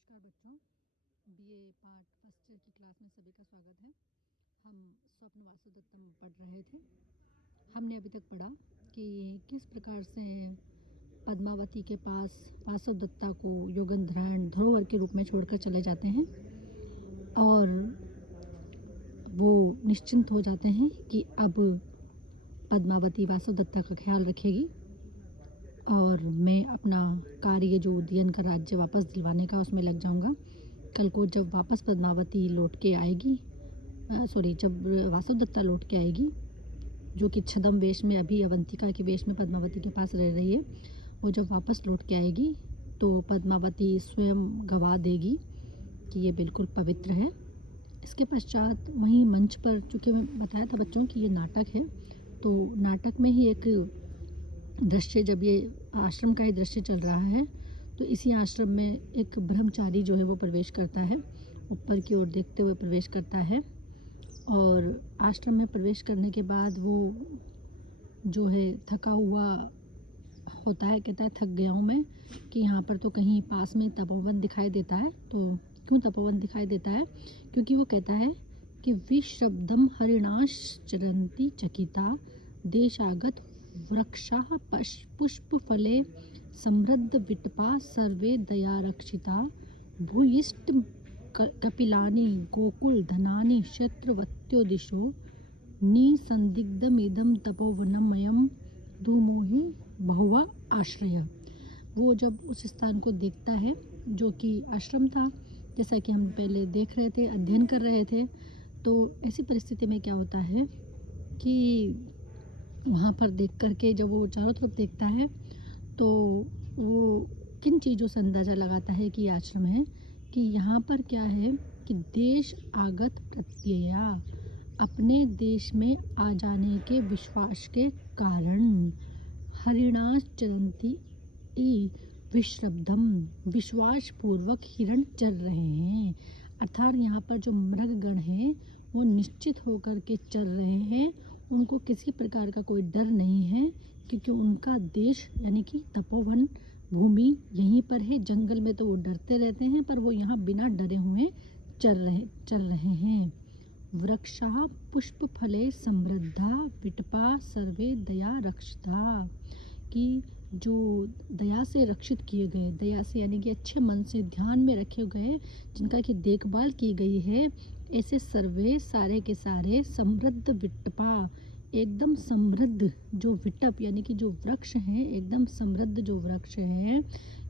नमस्कार बच्चों, BA part first year की क्लास में सभी का स्वागत है। हम स्वप्न वासुदत्तम पढ़ रहे थे। हमने अभी तक पढ़ा कि किस प्रकार से पद्मावती के पास वासुदत्ता को योगंधरायण धरोहर के रूप में छोड़कर चले जाते हैं और वो निश्चिंत हो जाते हैं कि अब पद्मावती वासुदत्ता का ख्याल रखेगी और मैं अपना कार्य जो उदयन का राज्य वापस दिलवाने का उसमें लग जाऊंगा। कल को जब वापस पद्मावती लौट के आएगी, जब वासुदत्ता लौट के आएगी, जो कि छद्म वेश में अभी अवंतिका के वेश में पद्मावती के पास रह रही है, वो जब वापस लौट के आएगी तो पद्मावती स्वयं गवाह देगी कि ये बिल्कुल पवित्र है। इसके पश्चात वहीं मंच पर, चूँकि मैं बताया था बच्चों कि ये नाटक है, तो नाटक में ही एक दृश्य, जब ये आश्रम का ही दृश्य चल रहा है तो इसी आश्रम में एक ब्रह्मचारी जो है वो प्रवेश करता है, ऊपर की ओर देखते हुए प्रवेश करता है और आश्रम में प्रवेश करने के बाद वो जो है थका हुआ होता है, कहता है थक गया हूँ मैं, कि यहाँ पर तो कहीं पास में तपोवन दिखाई देता है। तो क्यों तपोवन दिखाई देता है? क्योंकि वो कहता है कि विश्रब्दम हरिणाश चरंती चकिता देशागत वृक्षाः पुष्पफले समृद्ध विटपा सर्वे दया रक्षिता भूयिष्ठ कपिलानि गोकुल धनानि शत्रवत्यो दिशो निसंदिग्धमिदं तपोवनमयं धूमोहि बहुवा आश्रय। वो जब उस स्थान को देखता है जो कि आश्रम था, जैसा कि हम पहले देख रहे थे, अध्ययन कर रहे थे, तो ऐसी परिस्थिति में क्या होता है कि वहाँ पर देख कर के जब वो चारों तरफ देखता है तो वो किन चीज़ों से अंदाज़ा लगाता है कि आश्रम है, कि यहाँ पर क्या है कि देश आगत प्रत्यया, अपने देश में आ जाने के विश्वास के कारण, हरिणास चरंती विश्रब्धम, विश्वास पूर्वक हिरण चर रहे हैं। अर्थात यहाँ पर जो मृगगण हैं वो निश्चित होकर के चल रहे हैं, उनको किसी प्रकार का कोई डर नहीं है, क्योंकि उनका देश यानी कि तपोवन भूमि यहीं पर है। जंगल में तो वो डरते रहते हैं, पर वो यहाँ बिना डरे हुए चल रहे हैं। वृक्षाः पुष्पफले समृद्धा विटपा सर्वे दया रक्षिता, कि जो दया से रक्षित किए गए, दया से यानी कि अच्छे मन से ध्यान में रखे गए, जिनका कि देखभाल की गई है, ऐसे सर्वे सारे के सारे समृद्ध विटपा, एकदम समृद्ध जो विटप यानी कि जो वृक्ष हैं, एकदम समृद्ध जो वृक्ष हैं।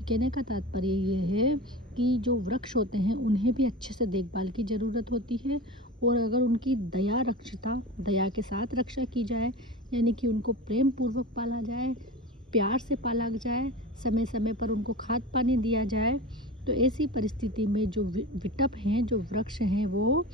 कहने का तात्पर्य ये है कि जो वृक्ष होते हैं उन्हें भी अच्छे से देखभाल की ज़रूरत होती है, और अगर उनकी दया रक्षिता, दया के साथ रक्षा की जाए, यानी कि उनको प्रेम पूर्वक पाला जाए, प्यार से पाला जाए, समय समय पर उनको खाद पानी दिया जाए, तो ऐसी परिस्थिति में जो विटप हैं, जो वृक्ष हैं, वो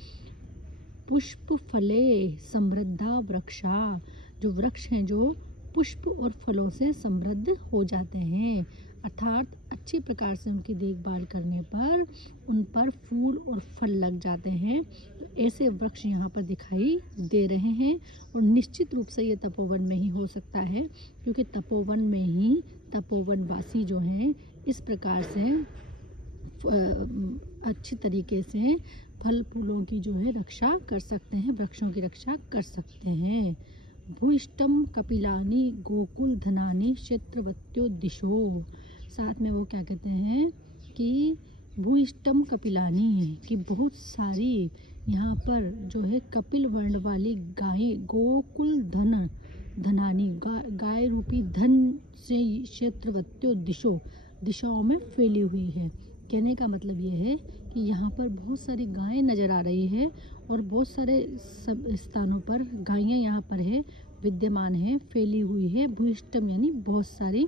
पुष्प फले समृद्धा वृक्षा, जो वृक्ष हैं जो पुष्प और फलों से समृद्ध हो जाते हैं। अर्थात अच्छी प्रकार से उनकी देखभाल करने पर उन पर फूल और फल लग जाते हैं। तो ऐसे वृक्ष यहाँ पर दिखाई दे रहे हैं, और निश्चित रूप से ये तपोवन में ही हो सकता है, क्योंकि तपोवन में ही तपोवनवासी जो हैं इस प्रकार से अच्छी तरीके से फल फूलों की जो है रक्षा कर सकते हैं, वृक्षों की रक्षा कर सकते हैं। भूइष्टम कपिलानि गोकुल धनानि क्षेत्रवत्यो दिशो, साथ में वो क्या कहते हैं कि भूइष्टम कपिलानि, कि बहुत सारी यहाँ पर जो है कपिल वर्ण वाली गाय, गोकुल धनानि, गाय रूपी धन से क्षेत्रवत्यो दिशो, दिशाओं में फैली हुई है। कहने का मतलब ये है कि यहाँ पर बहुत सारी गायें नज़र आ रही है, और बहुत सारे सब स्थानों पर गायें यहाँ पर है, विद्यमान है, फैली हुई है। भूइष्टम यानी बहुत सारी,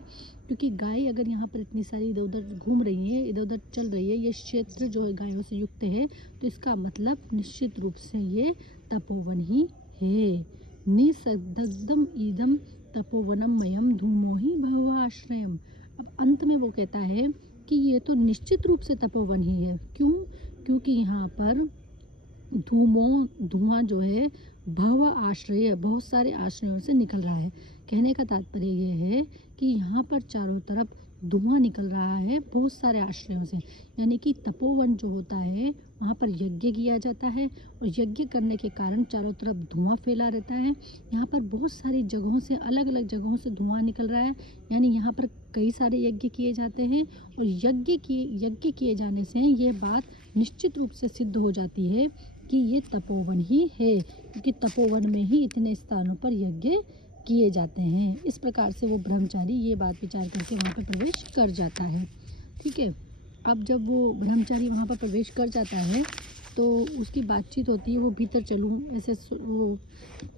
क्योंकि गाय अगर यहाँ पर इतनी सारी इधर उधर घूम रही है, इधर उधर चल रही है, ये क्षेत्र जो है गायों से युक्त है, तो इसका मतलब निश्चित रूप से ये तपोवन ही है। निसदग्धम ईदम तपोवनम मयम धूमो ही भवाश्रयम। अब अंत में वो कहता है कि ये तो निश्चित रूप से तपोवन ही है। क्यों? क्योंकि यहाँ पर धुआं जो है भव आश्रय, बहुत सारे आश्रयों से निकल रहा है। कहने का तात्पर्य ये है कि यहाँ पर चारों तरफ धुआं निकल रहा है बहुत सारे आश्रयों से। यानी कि तपोवन जो होता है वहाँ पर यज्ञ किया जाता है और यज्ञ करने के कारण चारों तरफ धुआं फैला रहता है। यहाँ पर बहुत सारी जगहों से, अलग अलग जगहों से धुआं निकल रहा है। यानी यहाँ पर कई सारे यज्ञ किए जाते हैं और यज्ञ किए जाने से ये बात निश्चित रूप से सिद्ध हो जाती है कि ये तपोवन ही है, क्योंकि तपोवन में ही इतने स्थानों पर यज्ञ किए जाते हैं। इस प्रकार से वो ब्रह्मचारी ये बात विचार करके वहाँ पर प्रवेश कर जाता है। ठीक है, अब जब वो ब्रह्मचारी वहाँ पर प्रवेश कर जाता है तो उसकी बातचीत होती है, वो भीतर चलूँ ऐसे वो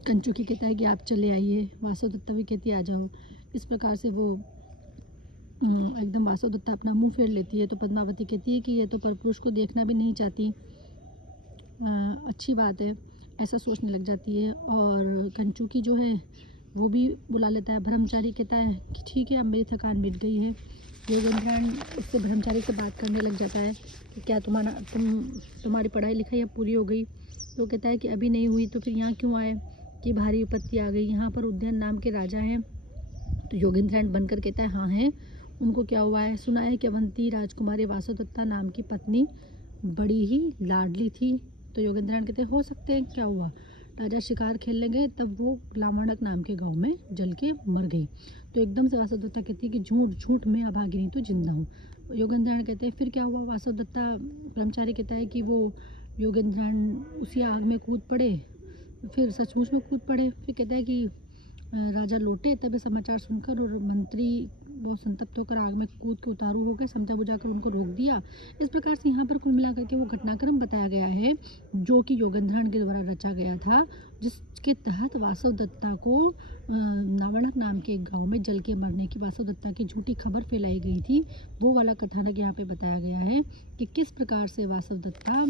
कंचुकी कहता है कि आप चले आइए, वासुदत्ता भी कहती है आ जाओ। इस प्रकार से वो एकदम वासुदत्ता अपना मुंह फेर लेती है तो पद्मावती कहती है कि ये तो परपुरुष को देखना भी नहीं चाहती। अच्छी बात है, ऐसा सोचने लग जाती है। और कंचुकी जो है वो भी बुला लेता है। ब्रह्मचारी कहता है कि ठीक है, अब मेरी थकान मिट गई है। योगेंद्रन उससे ब्रह्मचारी से बात करने लग जाता है कि क्या तुम्हारी पढ़ाई लिखाई अब पूरी हो गई? तो कहता है कि अभी नहीं हुई। तो फिर यहाँ क्यों आए? कि भारी विपत्ति आ गई, यहाँ पर उद्यान नाम के राजा हैं। तो योगेंद्रन बनकर कहता है हाँ हैं। उनको क्या हुआ है? सुना है कि अवंती राजकुमारी वासुदत्ता नाम की पत्नी बड़ी ही लाडली थी। तो योगेंद्रन कहते हो सकते हैं, क्या हुआ? राजा शिकार खेलने गए तब वो लामणक नाम के गांव में जल के मर गई। तो एकदम से वासुदत्ता कहती है कि झूठ झूठ में अभागिनी तो जिंदा हूँ। योगेंद्रन कहते हैं फिर क्या हुआ? वासुदत्ता ब्रह्मचारी कहता है कि वो योगेंद्रन उसी आग में कूद पड़े, फिर सचमुच में कूद पड़े। फिर कहता है कि राजा लौटे तब ये समाचार सुनकर और मंत्री बहुत संतप्त होकर आग में कूद के उतारू हो गए, समझा बुझाकर उनको रोक दिया। इस प्रकार से यहाँ पर कुल मिलाकर के वो घटनाक्रम बताया गया है जो कि योगेंद्रन के द्वारा रचा गया था, जिसके तहत वासुदत्ता को नावणक नाम के एक गांव में जल के मरने की वासुदत्ता की झूठी खबर फैलाई गई थी। वो वाला कथानक यहाँ पे बताया गया है कि किस प्रकार से वासुदत्ता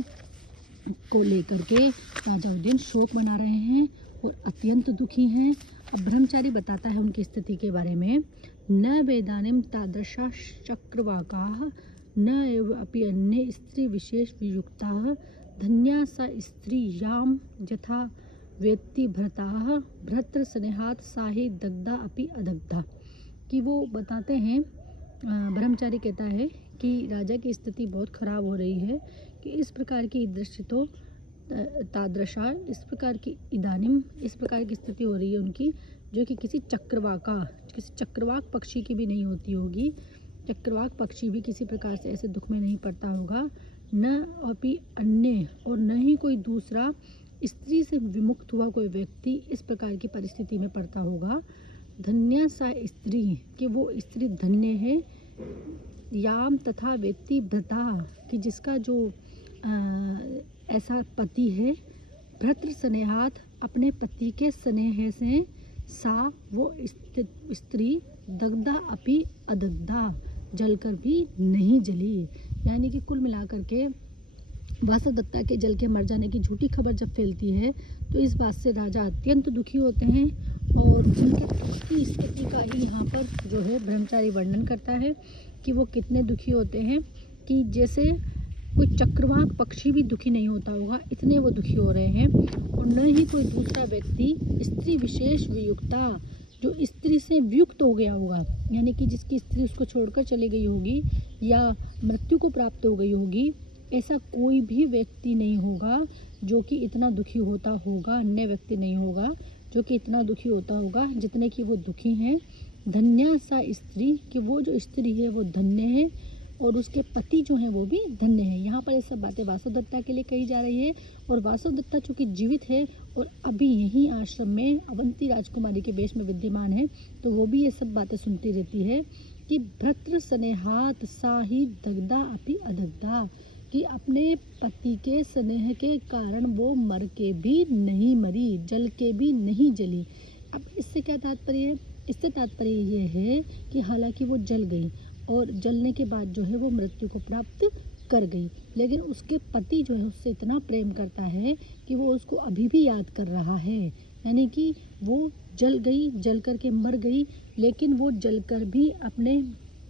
को लेकर के राजा उदयन शोक मना रहे हैं और अत्यंत दुखी हैं। अब ब्रह्मचारी बताता है उनकी स्थिति के बारे में। न वेदानिम तादृशा चक्रवाकाः न एव अपि अन्ये स्त्री विशेष वियुक्ताः धन्या सा स्त्री याम यथा वेत्ति भ्रताः भ्रतृ स्नेहात् सा ही दग्धा अपि अदग्धा। कि वो बताते हैं, ब्रह्मचारी कहता है कि राजा की स्थिति बहुत खराब हो रही है, कि इस प्रकार की दृश्य तो तादृशा, इस प्रकार की इदानिम, इस प्रकार की स्थिति हो रही है उनकी जो कि किसी चक्रवाक पक्षी की भी नहीं होती होगी। चक्रवाक पक्षी भी किसी प्रकार से ऐसे दुख में नहीं पड़ता होगा। न अपि अन्य, और न ही कोई दूसरा स्त्री से विमुक्त हुआ कोई व्यक्ति इस प्रकार की परिस्थिति में पड़ता होगा। धन्या सा स्त्री, कि वो स्त्री धन्य है। याम तथा वेत्ति भ्रता, कि जिसका जो ऐसा पति है। भ्रतृ स्नेहात, अपने पति के स्नेह से। सा, वो स्त्री दग्धा अपि अदग्धा, जलकर भी नहीं जली। यानी कि कुल मिलाकर के वासुदत्ता के जल के मर जाने की झूठी खबर जब फैलती है तो इस बात से राजा अत्यंत दुखी होते हैं। और उनके दुख की स्थिति का ही यहाँ पर जो है ब्रह्मचारी वर्णन करता है कि वो कितने दुखी होते हैं, कि जैसे कोई चक्रवाक पक्षी भी दुखी नहीं होता होगा, इतने वो दुखी हो रहे हैं। और न ही कोई दूसरा व्यक्ति स्त्री विशेष वियुक्ता, जो स्त्री से वियुक्त हो गया होगा, यानी कि जिसकी स्त्री उसको छोड़कर चली गई होगी या मृत्यु को प्राप्त हो गई होगी, ऐसा कोई भी व्यक्ति नहीं होगा जो कि इतना दुखी होता होगा। अन्य व्यक्ति नहीं होगा जो कि इतना दुखी होता होगा जितने कि वो दुखी हैं। धन्या सा स्त्री, कि वो जो स्त्री है वो धन्य है और उसके पति जो हैं वो भी धन्य है। यहाँ पर ये सब बातें वासुदत्ता के लिए कही जा रही है। और वासुदत्ता चूँकि जीवित है और अभी यहीं आश्रम में अवंती राजकुमारी के वेश में विद्यमान है, तो वो भी ये सब बातें सुनती रहती है कि भ्रतृ स्नेहात सा ही दग्धा अपि अदग्धा, कि अपने पति के स्नेह के कारण वो मर के भी नहीं मरी, जल के भी नहीं जली। अब इससे क्या तात्पर्य है? इससे तात्पर्य ये है कि हालांकि वो जल गई और जलने के बाद जो है वो मृत्यु को प्राप्त कर गई, लेकिन उसके पति जो है उससे इतना प्रेम करता है कि वो उसको अभी भी याद कर रहा है। यानी कि वो जल गई, जल कर के मर गई, लेकिन वो जलकर भी अपने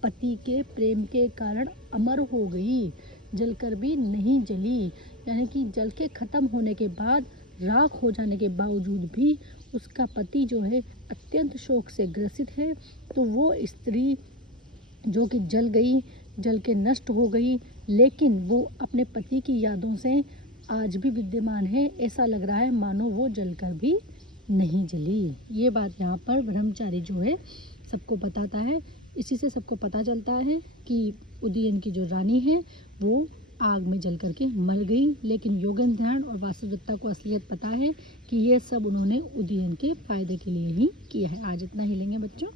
पति के प्रेम के कारण अमर हो गई, जलकर भी नहीं जली। यानी कि जल के ख़त्म होने के बाद, राख हो जाने के बावजूद भी उसका पति जो है अत्यंत शोक से ग्रसित है। तो वो स्त्री जो कि जल गई, जल के नष्ट हो गई, लेकिन वो अपने पति की यादों से आज भी विद्यमान है। ऐसा लग रहा है मानो वो जलकर भी नहीं जली। ये बात यहाँ पर ब्रह्मचारी जो है सबको बताता है। इसी से सबको पता चलता है कि उदयन की जो रानी है वो आग में जल करके मर गई, लेकिन योगेंद्र और वासुदत्ता को असलियत पता है कि ये सब उन्होंने उदयन के फायदे के लिए ही किया है। आज इतना ही लेंगे बच्चों।